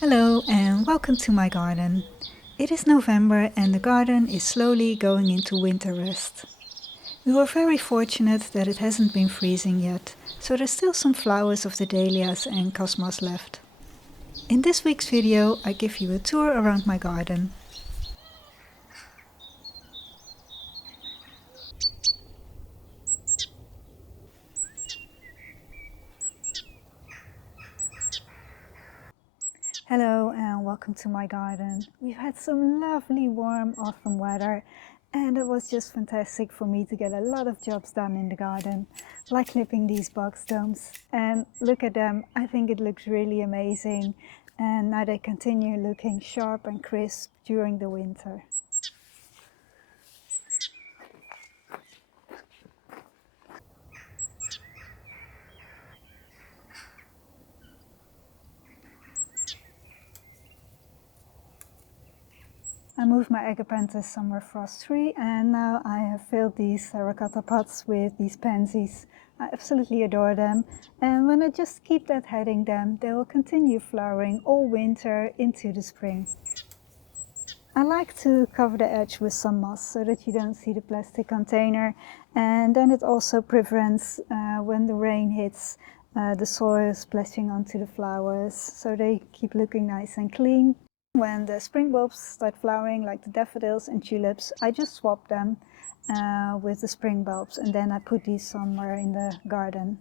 Hello and welcome to my garden. It is November and the garden is slowly going into winter rest. We were very fortunate that it hasn't been freezing yet, so there's still some flowers of the dahlias and cosmos left. In this week's video I give you a tour around my garden. Hello and welcome to my garden. We've had some lovely warm autumn weather and it was just fantastic for me to get a lot of jobs done in the garden, like clipping these box domes. And look at them, I think it looks really amazing, and now they continue looking sharp and crisp during the winter. I moved my agapanthus summer frost tree and now I have filled these terracotta pots with these pansies. I absolutely adore them, and when I just keep that heading them, they will continue flowering all winter into the spring. I like to cover the edge with some moss so that you don't see the plastic container, and then it also prevents when the rain hits the soil splashing onto the flowers, so they keep looking nice and clean. When the spring bulbs start flowering, like the daffodils and tulips, I just swap them with the spring bulbs, and then I put these somewhere in the garden.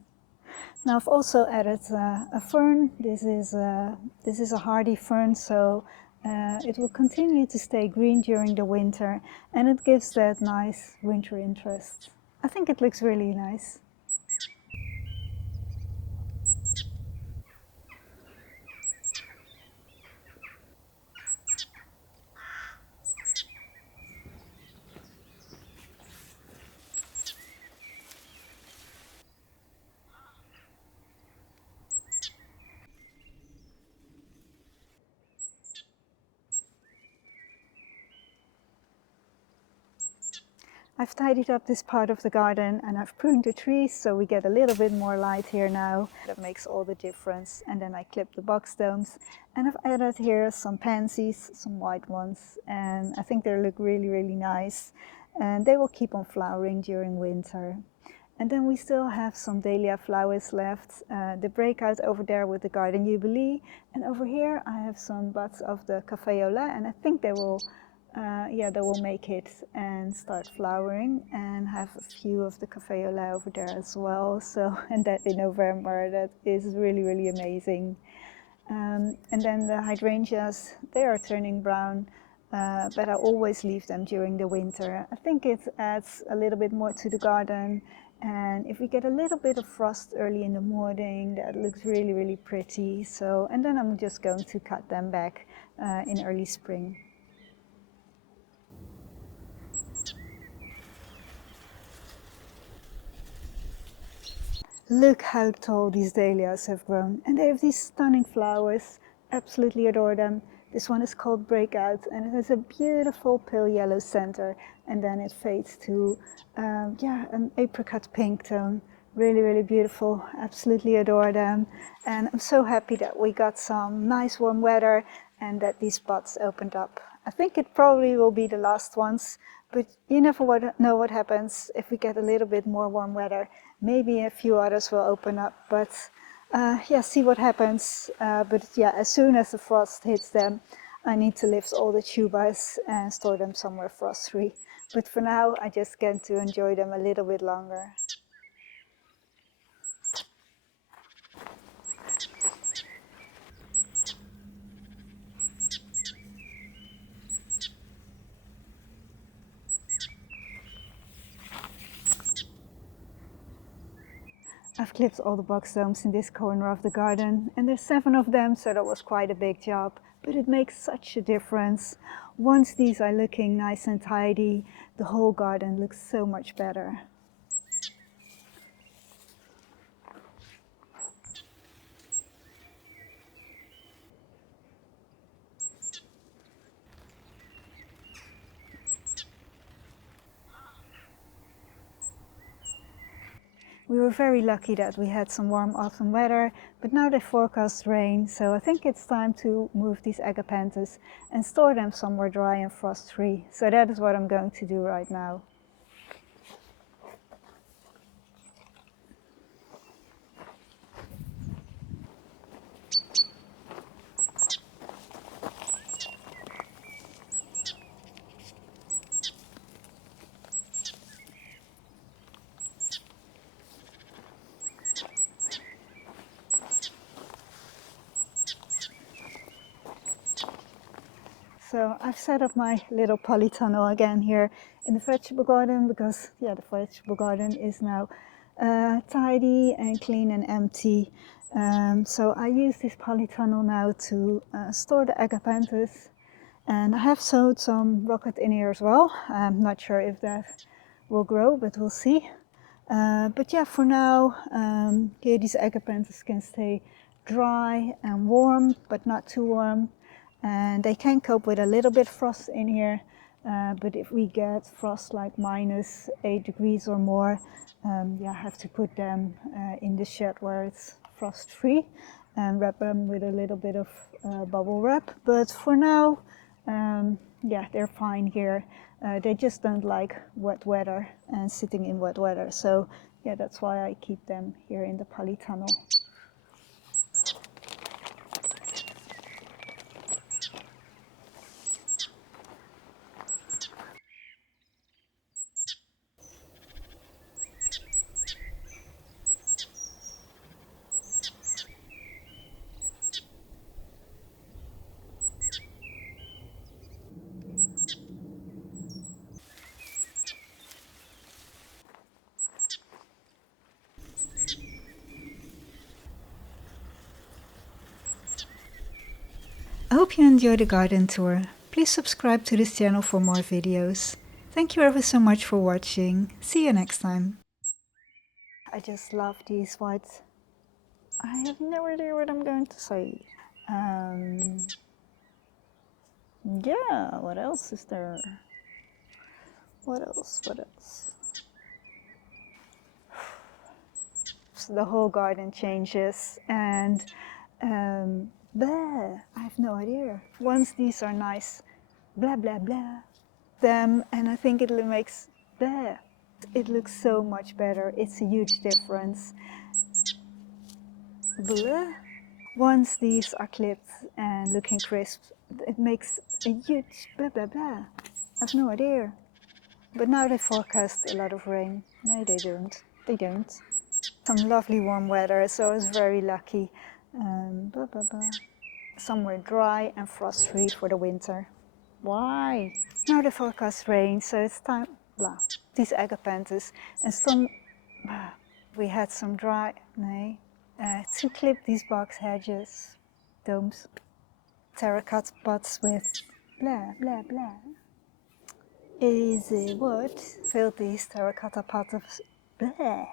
Now I've also added a fern. This is a hardy fern, so it will continue to stay green during the winter, and it gives that nice winter interest. I think it looks really nice. I've tidied up this part of the garden and I've pruned the trees so we get a little bit more light here now. That makes all the difference. And then I clipped the box domes and I've added here some pansies, some white ones, and I think they look really nice, and they will keep on flowering during winter. And then we still have some dahlia flowers left. They break out over there with the garden jubilee, and over here I have some buds of the cafe au lait, and I think they will make it and start flowering, and have a few of the cafe au lait over there as well. So, and that in November, that is really amazing. And then the hydrangeas, they are turning brown, but I always leave them during the winter. I think it adds a little bit more to the garden, and if we get a little bit of frost early in the morning, that looks really pretty. So, and then I'm just going to cut them back in early spring. Look how tall these dahlias have grown, and they have these stunning flowers. Absolutely adore them. This one is called Breakout, and it has a beautiful pale yellow center, and then it fades to an apricot pink tone. Really beautiful. Absolutely adore them, and I'm so happy that we got some nice warm weather and that these spots opened up. I think it probably will be the last ones, but you never know what happens if we get a little bit more warm weather. Maybe a few others will open up, but see what happens. But yeah, as soon as the frost hits them, I need to lift all the tubers and store them somewhere frost-free. But for now, I just get to enjoy them a little bit longer. I've clipped all the box domes in this corner of the garden, and there's 7 of them, so that was quite a big job, but it makes such a difference. Once these are looking nice and tidy, the whole garden looks so much better. We were very lucky that we had some warm autumn weather, but now they forecast rain, so I think it's time to move these agapanthus and store them somewhere dry and frost-free. So that is what I'm going to do right now. So I've set up my little polytunnel again here in the vegetable garden because, yeah, the vegetable garden is now tidy and clean and empty. So I use this polytunnel now to store the agapanthus, and I have sowed some rocket in here as well. I'm not sure if that will grow, but we'll see. But yeah, for now, here these agapanthus can stay dry and warm, but not too warm. And they can cope with a little bit frost in here, but if we get frost like -8 degrees or more, yeah, I have to put them in the shed where it's frost free and wrap them with a little bit of bubble wrap. But for now, yeah, they're fine here. They just don't like wet weather and sitting in wet weather. So yeah, that's why I keep them here in the polytunnel. I hope you enjoyed the garden tour. Please subscribe to this channel for more videos. Thank you ever so much for watching. See you next time. I just love these white. I have no idea what I'm going to say. Yeah, what else is there? What else? So the whole garden changes, and blah, I have no idea. Once these are nice, blah blah blah, them, and I think it makes blah. It looks so much better. It's a huge difference. Blah. Once these are clipped and looking crisp, it makes a huge blah blah blah. I have no idea. But now they forecast a lot of rain. No, they don't. They don't. Some lovely warm weather, so I was very lucky. Blah, blah, blah. Somewhere dry and frost-free for the winter. Why? Now the forecast rain, so it's time. Blah. These agapanthus and some. We had some dry. Nee. To clip these box hedges, domes, terracotta pots with blah blah blah. Is what? Filled these terracotta pots of blah.